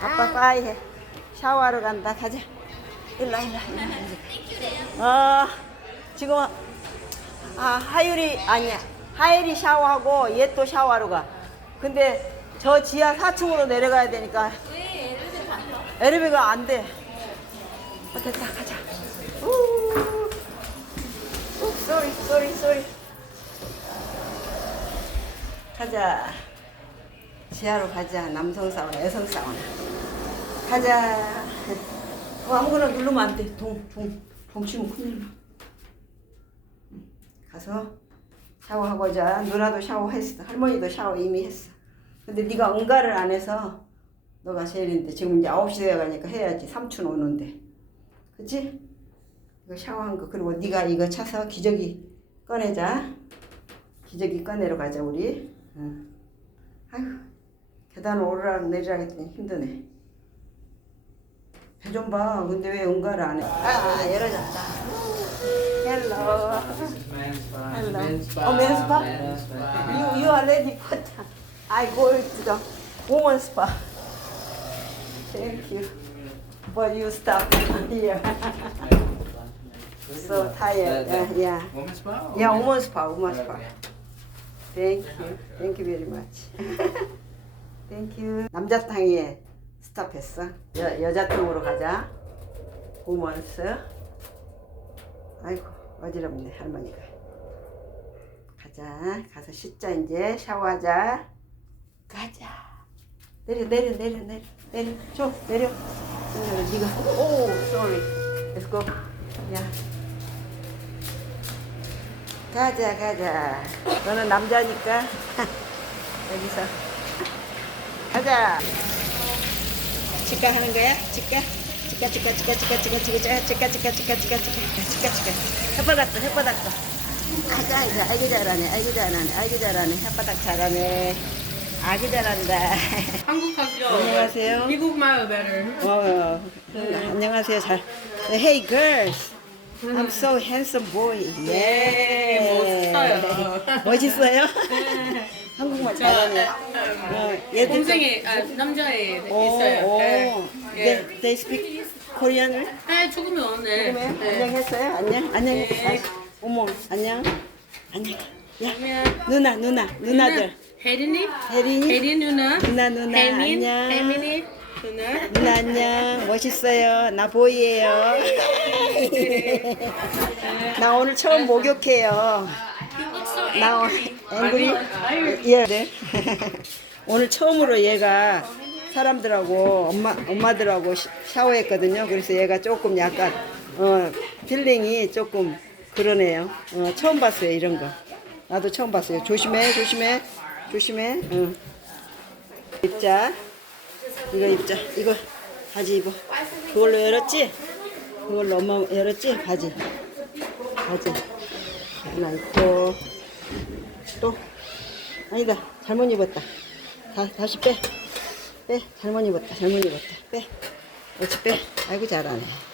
아빠 빠이 해. 샤워하러 간다. 가자. 일로 와, 일로 와, 일로. 어, 지금 아, 하율이 아니야. 하율이 샤워하고 얘 또 샤워하러 가. 근데 저 지하 4층으로 내려가야 되니까 엘리베이터가 안 돼. 어, 됐다. 가자. 우. 우, 쏘리, 쏘리, 쏘리. 가자. 지하로 가자. 남성 사우나, 여성 사우나. 가자. 어, 아무거나 누르면 안 돼. 동, 동, 동 치면 큰일 나. 응. 가서 샤워하고 자. 누나도 샤워했어. 할머니도 샤워 이미 했어. 근데 네가 응가를 안 해서 너가 제일인데 지금 이제 9시 되어 가니까 해야지. 삼촌 오는데. 그치? 이거 샤워한 거 그리고 네가 이거 차서 기저귀 꺼내자. 기저귀 꺼내러 가자 우리. 응. 아휴 계단 오르락 내리락 했더니 힘드네. 배좀 봐. 근데 왜 응가를 안 해? 아 열어졌다. 헬로. Oh, spa? Men's spa. You you already put. I go to the woman spa. Thank you. But you stop here. so tired. Uh, yeah. Women's spa? Yeah, woman spa, woman spa. Thank you. Thank you very much. Thank you. 남자 탕에 스탑했어. 여, 여자 탕으로 가자. 우먼스. 아이고, 어지럽네, 할머니가. 가자. 가서 씻자, 이제. 샤워하자. 가자. 내려, 내려, 내려, 내려. 내려. 줘, 내려. 내려, 니가. 오, sorry. Let's go. 야. 가자 가자 너는 남자니까 여기서 가자 치과 하는 거야 치과 치과 치과 치과 치과 치과 치과 치과 치과 치과 치과 치과 치과 치과 치과 혓바닥 도 혓바닥 도 아이고 아이고 아이고 잘하네 아이고 잘하네 아이고 잘하네 혓바닥 잘하네 아기 잘한다 한국 학교. 안녕하세요. 미국 말 better. 어, 안녕하세요 잘 Hey girls I'm so handsome boy 네, 멋있어요. 멋있어요? 한국말 잘하네. 어, 얘들 좀- 동생이 아, 남자애 오, 있어요. 오. 네. They, 예. they speak Korean을? 네, 조금은 오네. 조금해? 네. 안녕했어요? 안녕? 안녕? 네. 아, 어머, 안녕? 안녕? 야. 누나, 누나, 누나들. 혜린이? 혜린이? 혜린 누나. 누나, 누나, 혜민? 안녕. 혜민이 누나. 누나 안녕. 멋있어요. 나 보이에요. 나 오늘 처음 목욕해요. 나 앵그리 예. 네. 오늘 처음으로 얘가 사람들하고 엄마 엄마들하고 시- 샤워했거든요. 그래서 얘가 조금 약간 어 필링이 조금 그러네요. 어, 처음 봤어요 이런 거. 나도 처음 봤어요. 조심해, 조심해, 조심해. 응. 입자. 이거 입자. 이거 바지 입어. 그걸로 열었지? 그걸로 엄마 열었지? 바지. 바지. 하나 입고 또 아니다 잘못 입었다. 다 다시 빼. 빼. 잘못 입었다. 잘못 입었다. 빼. 옳지 빼. 아이고 잘하네.